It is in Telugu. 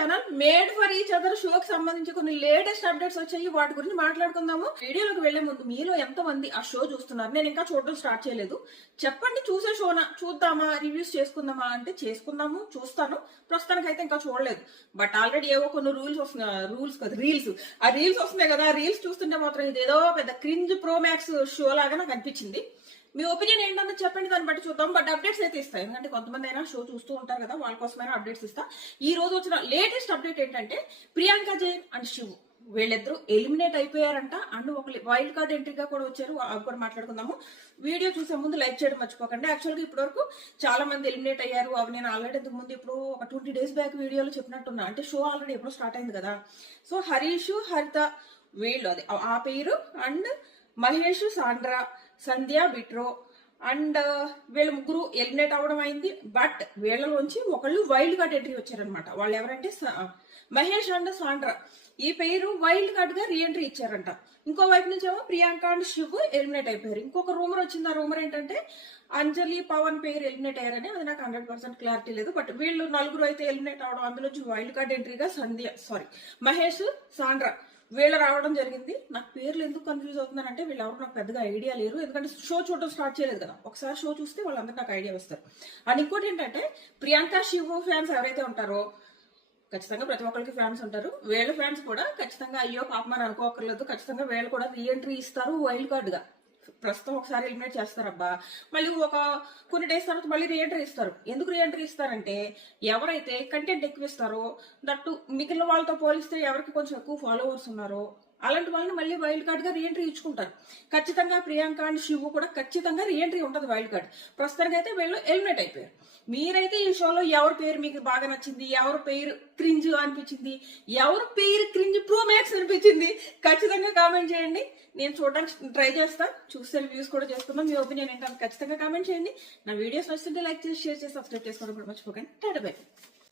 Channel made for each other షోకి సంబంధించి కొన్ని లేటెస్ట్ అప్డేట్స్ వచ్చాయి. వాటి గురించి మాట్లాడుకుందాము. వీడియోలోకి వెళ్లే ముందు మీలో ఎంతమంది ఆ షో చూస్తున్నారు? నేను ఇంకా చూడడం స్టార్ట్ చేయలేదు. చెప్పండి, చూసే షోనా, చూద్దామా, రివ్యూస్ చేసుకుందామా అంటే చేసుకుందాము, చూస్తాను. ప్రస్తుతానికి అయితే ఇంకా చూడలేదు. బట్ ఆల్రెడీ ఏవో కొన్ని రీల్స్ వస్తున్నాయి కదా. రీల్స్ చూస్తుంటే మాత్రం ఇదేదో పెద్ద క్రింజ్ ప్రో మ్యాక్స్ షో లాగా నాకు అనిపించింది. మీ ఒపీనియన్ ఏంటంటే చెప్పండి, దాన్ని బట్టి చూద్దాం. బట్ అప్డేట్స్ అయితే ఇస్తాయి, ఎందుకంటే కొంతమంది అయినా షో చూస్తూ ఉంటారు కదా, వాళ్ళ కోసమైనా అప్డేట్స్ ఇస్తా. ఈ రోజు వచ్చిన లేటెస్ట్ అప్డేట్ ఏంటంటే ప్రియాంక జైన్ అండ్ శివ్ వీళ్ళిద్దరూ ఎలిమినేట్ అయిపోయారంట. అండ్ ఒక వైల్డ్ కార్డ్ ఎంట్రీగా కూడా వచ్చారు. అవి కూడా మాట్లాడుకుందాము. వీడియో చూసే ముందు లైక్ చేయడం మర్చిపోకండి. యాక్చువల్గా ఇప్పటి వరకు చాలా మంది ఎలిమినేట్ అయ్యారు. అవి నేను ఆల్రెడీ ఇంతకు ముందు ఇప్పుడు ఒక 20 days బ్యాక్ వీడియోలో చెప్పినట్టున్నా. అంటే షో ఆల్రెడీ ఎప్పుడో స్టార్ట్ అయింది కదా. సో హరీష్, హరిత వీళ్ళు అది ఆ పేరు, అండ్ మహేష్, సాండ్రా, సంధ్య, బిట్రో అండ్ వీళ్ళ ముగ్గురు ఎలిమినేట్ అవ్వడం అయింది. బట్ వీళ్ళలోంచి ఒకళ్ళు వైల్డ్ కార్డ్ ఎంట్రీ వచ్చారనమాట. వాళ్ళు ఎవరంటే మహేష్ అండ్ సాండ్రా. ఈ పేరు వైల్డ్ కార్డ్ గా రీఎంట్రీ ఇచ్చారంట. ఇంకో వైపు నుంచి ఏమో ప్రియాంక అండ్ శివ్ ఎలిమినేట్ అయిపోయారు. ఇంకొక రూమర్ వచ్చింది. ఆ రూమర్ ఏంటంటే అంజలి, పవన్ పేరు ఎలిమినేట్ అయ్యారని. అది నాకు 100% క్లారిటీ లేదు. బట్ వీళ్ళు నలుగురు అయితే ఎలిమినేట్ అవడం, అందులోంచి వైల్డ్ కార్డ్ ఎంట్రీగా మహేష్, సాండ్రా వీళ్ళు రావడం జరిగింది. నాకు పేర్లు ఎందుకు కన్ఫ్యూజ్ అవుతున్నానంటే వీళ్ళెవరు నాకు పెద్దగా ఐడియా లేరు, ఎందుకంటే షో చూడడం స్టార్ట్ చేయలేదు కదా. ఒకసారి షో చూస్తే వాళ్ళందరూ నాకు ఐడియా వస్తారు. అండ్ ఇంకోటి ఏంటంటే ప్రియాంక, శివ్ ఫ్యాన్స్ ఎవరైతే ఉంటారో, ఖచ్చితంగా ప్రతి ఒక్కరికి ఫ్యాన్స్ ఉంటారు. వీళ్ళ ఫ్యాన్స్ కూడా ఖచ్చితంగా అయ్యో పాపమని అనుకోకర్లేదు. ఖచ్చితంగా వీళ్ళు కూడా రీఎంట్రీ ఇస్తారు వైల్డ్ కార్డ్ గా. ప్రస్తుతం ఒకసారి ఎలిమినేట్ చేస్తారబ్బా, మళ్ళీ కొన్ని డేస్ తర్వాత మళ్ళీ రీఎంట్రీ ఇస్తారు. ఎందుకు రీఎంట్రీ ఇస్తారంటే ఎవరైతే కంటెంట్ ఎక్కువ ఇస్తారో, దట్టు మిగిలిన వాళ్ళతో పోలిస్తే ఎవరికి కొంచెం ఎక్కువ ఫాలోవర్స్ ఉన్నారో అలాంటి వాళ్ళని మళ్ళీ వైల్డ్ కార్డ్ గా రీఎంట్రీ ఇచ్చుకుంటారు. ఖచ్చితంగా ప్రియాంక అండ్ శివ్ కూడా ఖచ్చితంగా రీఎంట్రీ ఉంటుంది వైల్డ్ కార్డ్. ప్రస్తుతానికి అయితే వీళ్ళు ఎలిమినేట్ అయిపోయారు. మీరైతే ఈ షోలో ఎవరి పేరు మీకు బాగా నచ్చింది, ఎవరి పేరు క్రింజ్ అనిపించింది, ఎవరి పేరు క్రింజ్ ప్రో మ్యాక్స్ అనిపించింది ఖచ్చితంగా కామెంట్ చేయండి. నేను చూడడానికి ట్రై చేస్తా, చూస్తే రివ్యూస్ కూడా చేసుకుందాం. మీ ఒపీనియన్ ఏంటంటే ఖచ్చితంగా కామెంట్ చేయండి. నా వీడియోస్ నచ్చుతుంటే లైక్ చేసి, షేర్ చేసి, సబ్స్క్రైబ్ చేసుకోవడం కూడా మర్చిపోకండి. Tata bye.